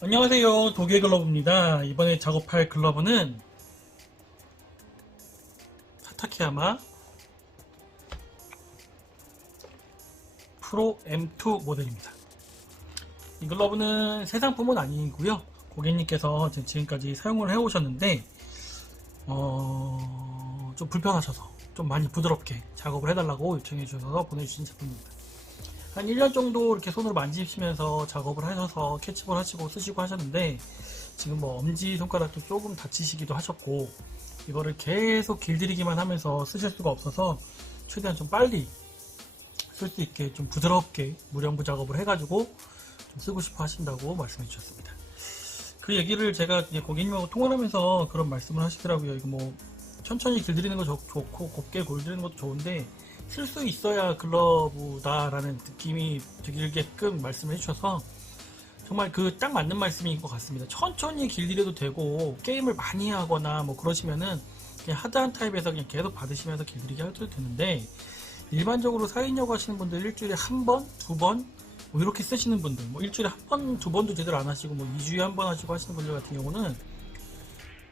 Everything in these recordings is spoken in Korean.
안녕하세요. 독일 글러브입니다. 이번에 작업할 글러브는 타타키야마 프로 M2 모델입니다. 이 글러브는 새 상품은 아니고요. 고객님께서 지금까지 사용을 해오셨는데 어, 좀 불편하셔서 좀 많이 부드럽게 작업을 해달라고 요청해 주셔서 보내주신 제품입니다. 한 1년 정도 이렇게 손으로 만지시면서 작업을 하셔서 캐치볼 하시고 쓰시고 하셨는데 지금 뭐 엄지 손가락도 조금 다치시기도 하셨고 이거를 계속 길들이기만 하면서 쓰실 수가 없어서 최대한 좀 빨리 쓸 수 있게 좀 부드럽게 무령부 작업을 해가지고 좀 쓰고 싶어 하신다고 말씀해 주셨습니다. 그 얘기를 제가 고객님하고 통화를 하면서 그런 말씀을 하시더라고요. 이거 뭐 천천히 길들이는 거 좋- 좋고 곱게 골드리는 것도 좋은데 쓸수 있어야 글러브다라는 느낌이 들게끔 말씀을 해주셔서 정말 그 딱 맞는 말씀인 것 같습니다. 천천히 길들여도 되고 게임을 많이 하거나 뭐 그러시면은 그냥 하드한 타입에서 그냥 계속 받으시면서 길들이게 해도 되는데 일반적으로 사인려고 하시는 분들 일주일에 한 번, 두 번, 뭐 이렇게 쓰시는 분들, 뭐 일주일에 한 번, 두 번도 제대로 안 하시고 뭐 2주에 한 번 하시고 하시는 분들 같은 경우는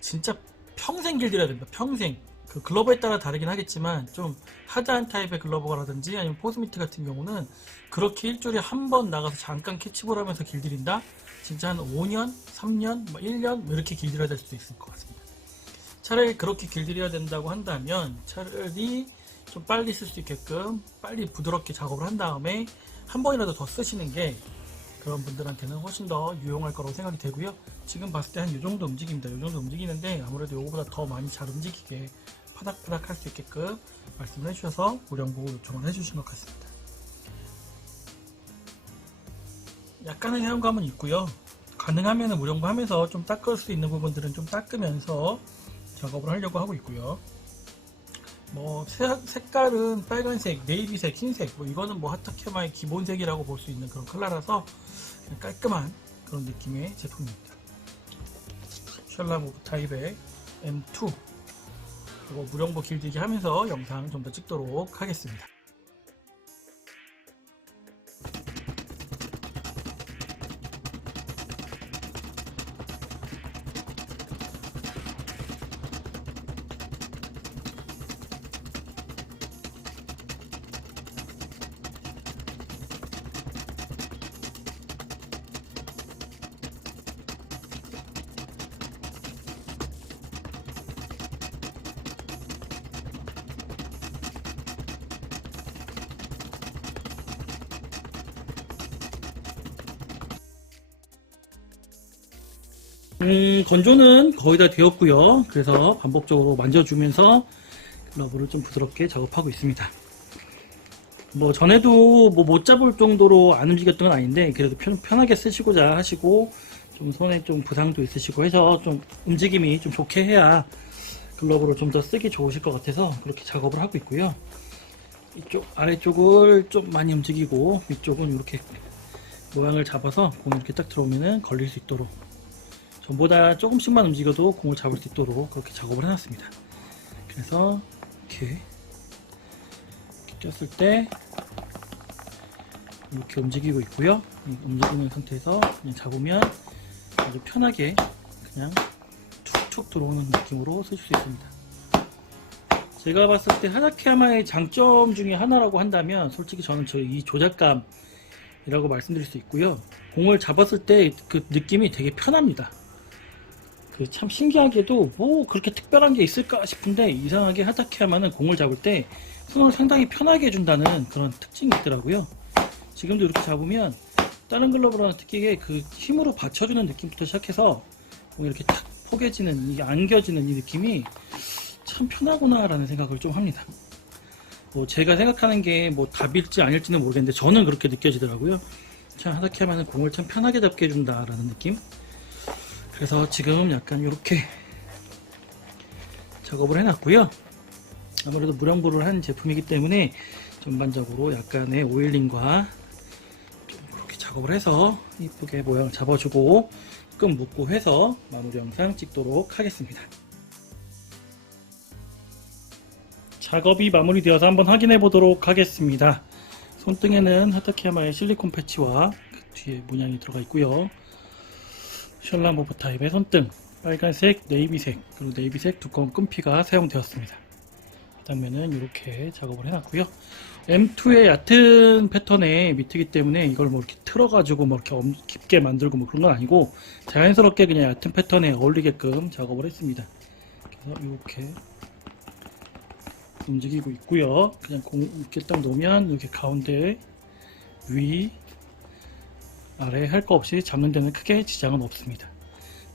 진짜 평생 길들여야 됩니다. 평생. 그 글러브에 따라 다르긴 하겠지만 좀 하드한 타입의 글러브라든지 아니면 포스미트 같은 경우는 그렇게 일주일에 한 번 나가서 잠깐 캐치볼 하면서 길들인다? 진짜 한 5년, 3년, 뭐 1년 뭐 이렇게 길들여야 될 수도 있을 것 같습니다. 차라리 그렇게 길들여야 된다고 한다면 차라리 좀 빨리 쓸 수 있게끔 빨리 부드럽게 작업을 한 다음에 한 번이라도 더 쓰시는 게 그런 분들한테는 훨씬 더 유용할 거라고 생각이 되고요. 지금 봤을 때 한 이 정도 움직입니다. 이 정도 움직이는데 아무래도 이거보다 더 많이 잘 움직이게 파닥파닥 할 수 있게끔 말씀을 해주셔서 무령보 요청을 해주신 것 같습니다. 약간의 사용감은 있고요. 가능하면 무령보 하면서 좀 닦을 수 있는 부분들은 좀 닦으면서 작업을 하려고 하고 있고요. 뭐 색- 색깔은 빨간색, 네이비색, 흰색 뭐 이거는 뭐 하타케마의 기본색이라고 볼 수 있는 그런 컬러라서 깔끔한 그런 느낌의 제품입니다. 셜라모브 타입의 M2 그리고 무령보 길들이기 하면서 영상 좀 더 찍도록 하겠습니다. 음, 건조는 거의 다 되었고요. 그래서 반복적으로 만져주면서 글러브를 좀 부드럽게 작업하고 있습니다. 뭐 전에도 뭐 못 잡을 정도로 안 움직였던 건 아닌데 그래도 편, 편하게 쓰시고자 하시고 좀 손에 좀 부상도 있으시고 해서 좀 움직임이 좀 좋게 해야 글러브를 좀 더 쓰기 좋으실 것 같아서 그렇게 작업을 하고 있고요. 이쪽 아래쪽을 좀 많이 움직이고 위쪽은 이렇게 모양을 잡아서 공이 이렇게 딱 들어오면은 걸릴 수 있도록 전보다 조금씩만 움직여도 공을 잡을 수 있도록 그렇게 작업을 해놨습니다. 그래서 이렇게, 이렇게 꼈을 때 이렇게 움직이고 있고요. 이 움직이는 상태에서 그냥 잡으면 아주 편하게 그냥 툭툭 들어오는 느낌으로 쓰실 수 있습니다. 제가 봤을 때 하나케야마의 장점 중에 하나라고 한다면 솔직히 저는 저 이 조작감이라고 말씀드릴 수 있고요. 공을 잡았을 때 그 느낌이 되게 편합니다. 그 참 신기하게도 뭐 그렇게 특별한 게 있을까 싶은데 이상하게 하타케야마는 공을 잡을 때 손을 상당히 편하게 해준다는 그런 특징이 있더라고요. 지금도 이렇게 잡으면 다른 글러브랑 특히게 그 힘으로 받쳐주는 느낌부터 시작해서 공이 이렇게 탁 포개지는 이 안겨지는 이 느낌이 참 편하구나라는 생각을 좀 합니다. 뭐 제가 생각하는 게 뭐 답일지 아닐지는 모르겠는데 저는 그렇게 느껴지더라고요. 참 하다케야마는 공을 참 편하게 잡게 해준다라는 느낌. 그래서 지금 약간 이렇게 작업을 해놨고요. 아무래도 무량보를 한 제품이기 때문에 전반적으로 약간의 오일링과 좀 이렇게 작업을 해서 이쁘게 모양을 잡아주고 끈 묶고 해서 마무리 영상 찍도록 하겠습니다. 작업이 마무리되어서 한번 확인해 보도록 하겠습니다. 손등에는 하타키야마의 실리콘 패치와 그 뒤에 문양이 들어가 있고요. 셜라모브 타입의 손등 빨간색, 네이비색 그리고 네이비색 두꺼운 끈피가 사용되었습니다. 그 다음에는 이렇게 작업을 해놨고요. M2의 얕은 패턴의 미트기 때문에 이걸 뭐 이렇게 틀어가지고 뭐 이렇게 엄- 깊게 만들고 뭐 그런 건 아니고 자연스럽게 그냥 얕은 패턴에 어울리게끔 작업을 했습니다. 그래서 이렇게 움직이고 있고요. 그냥 공 이렇게 딱 놓으면 이렇게 가운데 위 아래 할 거 없이 잡는 데는 크게 지장은 없습니다.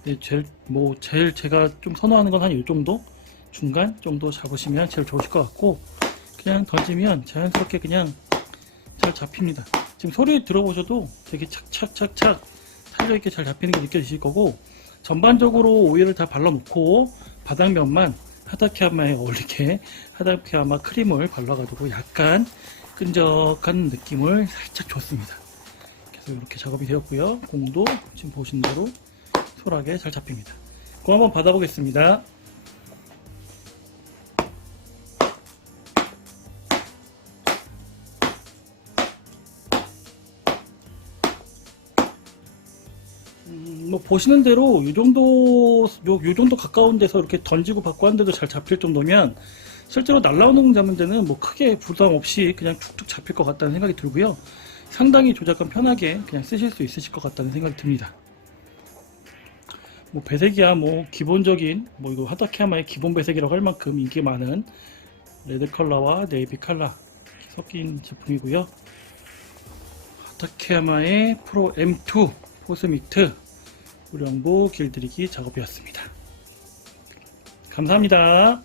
근데 제일 뭐 제일 제가 좀 선호하는 건 한 이 정도 중간 정도 잡으시면 제일 좋으실 것 같고 그냥 던지면 자연스럽게 그냥 잘 잡힙니다. 지금 소리 들어보셔도 되게 착착착착 살려 있게 잘 잡히는 게 느껴지실 거고 전반적으로 오일을 다 발라놓고 바닥면만 하다케아마에 어울리게 하다케아마 크림을 발라가지고 약간 끈적한 느낌을 살짝 줬습니다. 이렇게 작업이 되었고요. 공도 지금 보신 대로 솔하게 잘 잡힙니다. 공 한번 받아보겠습니다. 음, 뭐 보시는 대로 이 정도 요, 요 정도 가까운 데서 이렇게 던지고 받고 하는데도 잘 잡힐 정도면 실제로 날라오는 공 잡는 데는 뭐 크게 부담 없이 그냥 툭툭 잡힐 것 같다는 생각이 들고요. 상당히 조작감 편하게 그냥 쓰실 수 있으실 것 같다는 생각이 듭니다. 뭐 배색이야 뭐 기본적인 뭐 이거 하다케야마의 기본 배색이라고 할 만큼 인기 많은 레드 컬러와 네이비 컬러 섞인 제품이고요. 하다케야마의 프로 M2 포스믹트 우량부 길들이기 작업이었습니다. 감사합니다.